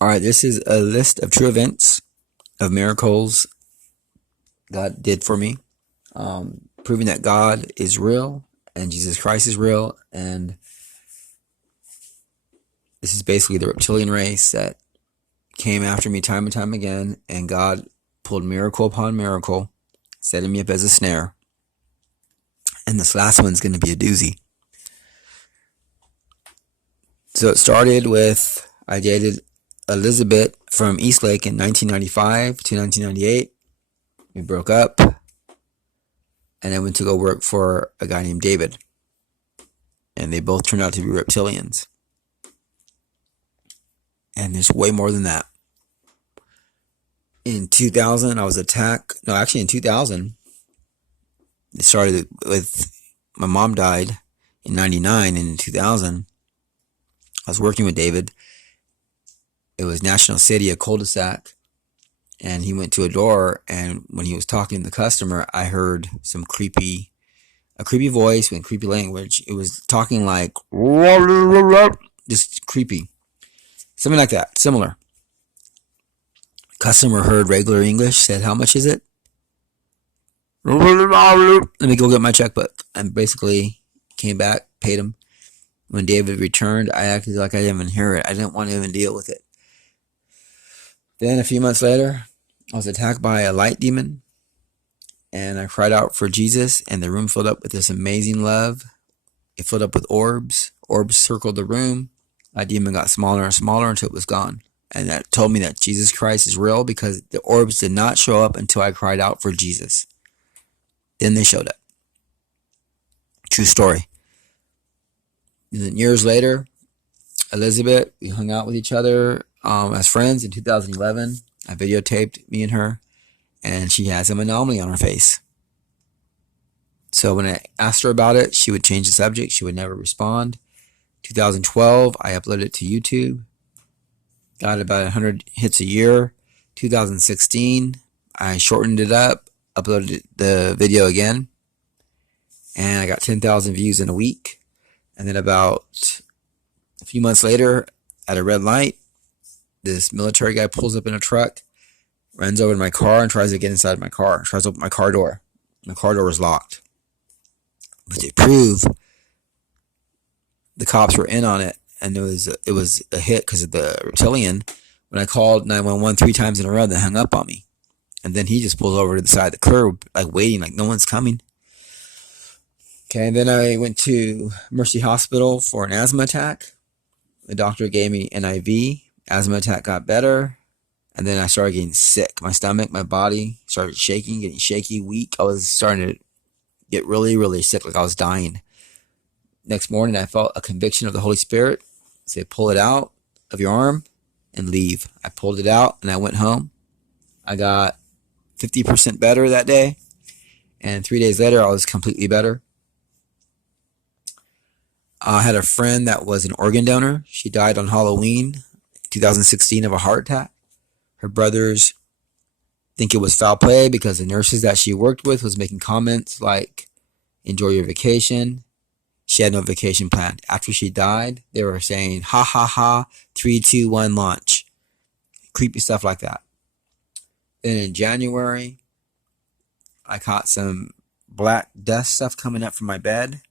All right, this is a list of true events of miracles God did for me, proving that God is real and Jesus Christ is real. And this is basically the reptilian race that came after me time and time again, and God pulled miracle upon miracle, setting me up as a snare. And this last one's going to be a doozy. So it started with I dated Elizabeth from Eastlake in 1995 to 1998. We broke up, and I went to go work for a guy named David. And they both turned out to be reptilians. And there's way more than that. In 2000, I was attacked. No, actually in 2000, it started with my mom died in 99, and in 2000, I was working with David. It was National City, a cul-de-sac, and he went to a door, and when he was talking to the customer, I heard a creepy voice with creepy language. It was talking like, just creepy. Something like that, similar. Customer heard regular English, said, "How much is it?" Let me go get my checkbook. And basically came back, paid him. When David returned, I acted like I didn't even hear it. I didn't want to even deal with it. Then a few months later, I was attacked by a light demon, and I cried out for Jesus, and the room filled up with this amazing love. It filled up with orbs. Orbs circled the room. My demon got smaller and smaller until it was gone. And that told me that Jesus Christ is real, because the orbs did not show up until I cried out for Jesus. Then they showed up. True story. And then years later, Elizabeth, we hung out with each other as friends in 2011. I videotaped me and her, and she has an anomaly on her face. So when I asked her about it, she would change the subject. She would never respond. 2012, I uploaded it to YouTube. Got about 100 hits a year. 2016, I shortened it up, uploaded the video again, and I got 10,000 views in a week. And then about a few months later, at a red light, this military guy pulls up in a truck, runs over to my car, and tries to get inside my car. Tries to open my car door. My car door was locked. But to prove the cops were in on it, and it was a hit because of the reptilian. When I called 911 3 times in a row, they hung up on me. And then he just pulls over to the side of the curb, like waiting, like no one's coming. Okay, and then I went to Mercy Hospital for an asthma attack. The doctor gave me an IV. Asthma attack got better. And then I started getting sick. My stomach, my body started shaking, getting shaky, weak. I was starting to get really, really sick, like I was dying. Next morning, I felt a conviction of the Holy Spirit. Say, pull it out of your arm and leave. I pulled it out and I went home. I got 50% better that day. And 3 days later, I was completely better. I had a friend that was an organ donor. She died on Halloween 2016 of a heart attack. Her brothers think it was foul play because the nurses that she worked with was making comments like, enjoy your vacation. She had no vacation planned. After she died, they were saying, ha, ha, ha, 3, 2, 1, launch. Creepy stuff like that. Then in January, I caught some black dust stuff coming up from my bed.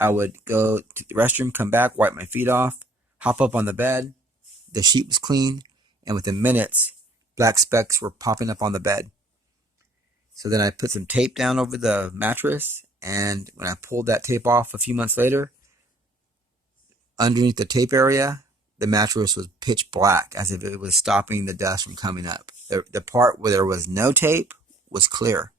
I would go to the restroom, come back, wipe my feet off, hop up on the bed. The sheet was clean, and within minutes, black specks were popping up on the bed. So then I put some tape down over the mattress, and when I pulled that tape off a few months later, underneath the tape area, the mattress was pitch black, as if it was stopping the dust from coming up. The part where there was no tape was clear.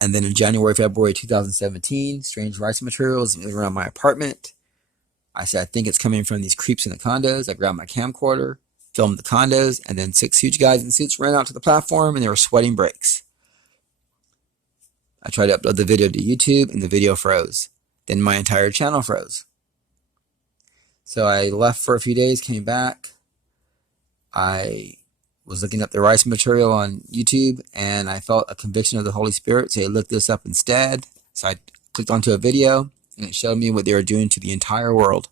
And then in January, February 2017, strange rice materials moving around my apartment. I said, I think it's coming from these creeps in the condos. I grabbed my camcorder, filmed the condos, and then 6 huge guys in suits ran out to the platform, and they were sweating brakes. I tried to upload the video to YouTube, and the video froze. Then my entire channel froze. So I left for a few days, came back. I was looking up the rice material on YouTube, and I felt a conviction of the Holy Spirit say, look this up instead. So I clicked onto a video, and it showed me what they were doing to the entire world.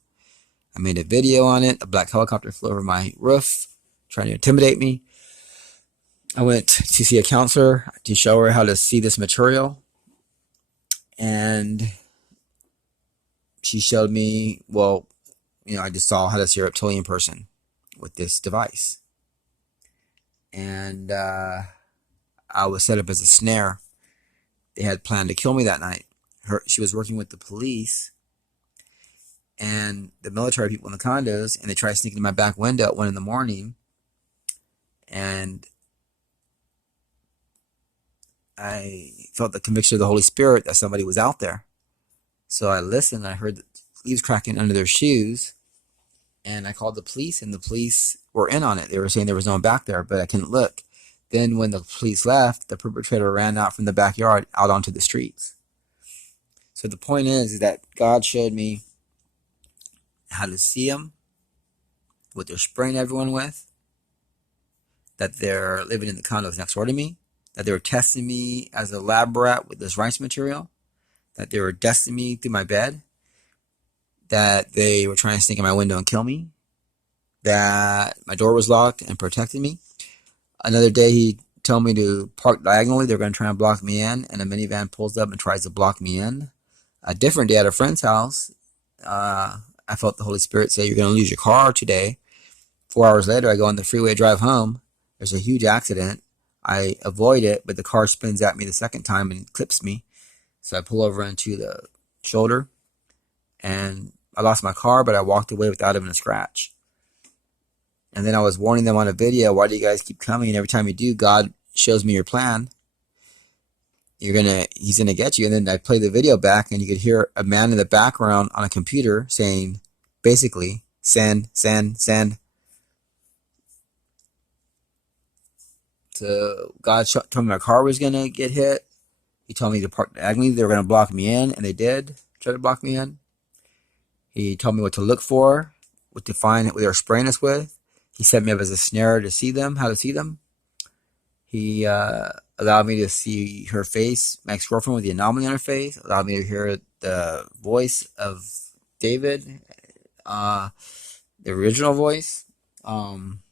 I made a video on it. A black helicopter flew over my roof, trying to intimidate me. I went to see a counselor to show her how to see this material. And she showed me, well, I just saw how to see a reptilian person with this device. And I was set up as a snare. They had planned to kill me that night. She was working with the police and the military people in the condos, and they tried sneaking in my back window at 1 a.m. And I felt the conviction of the Holy Spirit that somebody was out there. So I listened. I heard the leaves cracking under their shoes. And I called the police, and the police were in on it. They were saying there was no one back there, but I couldn't look. Then when the police left, the perpetrator ran out from the backyard out onto the streets. So the point is that God showed me how to see them, what they're spraying everyone with, that they're living in the condos next door to me, that they were testing me as a lab rat with this rice material, that they were dusting me through my bed, that they were trying to sneak in my window and kill me, that my door was locked and protected me. Another day he told me to park diagonally. They're going to try and block me in, and a minivan pulls up and tries to block me in. A different day at a friend's house, I felt the Holy Spirit say, you're going to lose your car today. 4 hours later, I go on the freeway, drive home. There's a huge accident. I avoid it, but the car spins at me the second time and clips me. So I pull over into the shoulder, and I lost my car, but I walked away without even a scratch. And then I was warning them on a video, why do you guys keep coming? And every time you do, God shows me your plan. He's gonna get you. And then I play the video back, and you could hear a man in the background on a computer saying, basically, send, send, send. So God told me my car was gonna get hit. He told me to park diagonally. They were gonna block me in, and they did try to block me in. He told me what to look for, what to find, what they were spraying us with. He set me up as a snare to see them, how to see them. He allowed me to see her face, my ex-girlfriend with the anomaly on her face. Allowed me to hear the voice of David, the original voice. One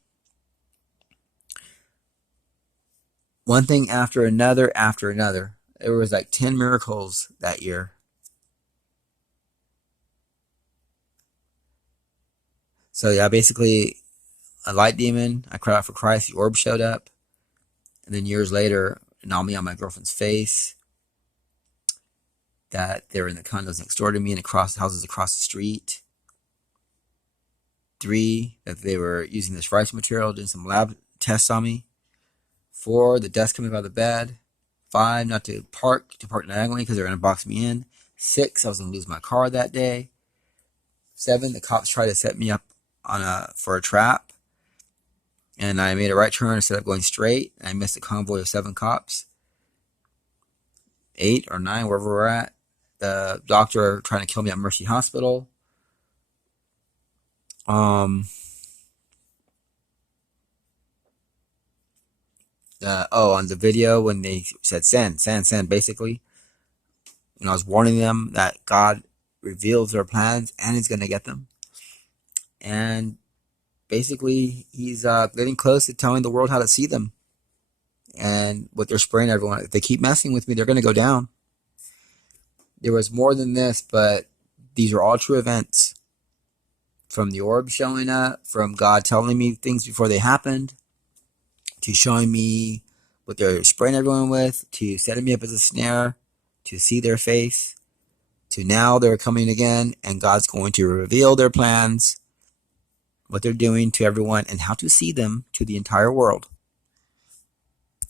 thing after another. There was like 10 miracles that year. So yeah, basically a light demon. I cried out for Christ. The orb showed up. And then years later, an anomaly on my girlfriend's face. That they were in the condos next door to me and across houses across the street. 3, that they were using this rice material, doing some lab tests on me. 4, the dust coming out of the bed. 5, not to park diagonally because they're going to box me in. 6, I was going to lose my car that day. 7, the cops tried to set me up for a trap. And I made a right turn instead of going straight. I missed a convoy of 7 cops. 8 or 9, wherever we're at. The doctor trying to kill me at Mercy Hospital. On the video when they said send, basically. And I was warning them that God reveals their plans and he's going to get them. And basically, he's getting close to telling the world how to see them. And what they're spraying everyone. If they keep messing with me, they're going to go down. There was more than this, but these are all true events. From the orb showing up, from God telling me things before they happened, to showing me what they're spraying everyone with, to setting me up as a snare, to see their face, to now they're coming again, and God's going to reveal their plans, what they're doing to everyone, and how to see them to the entire world.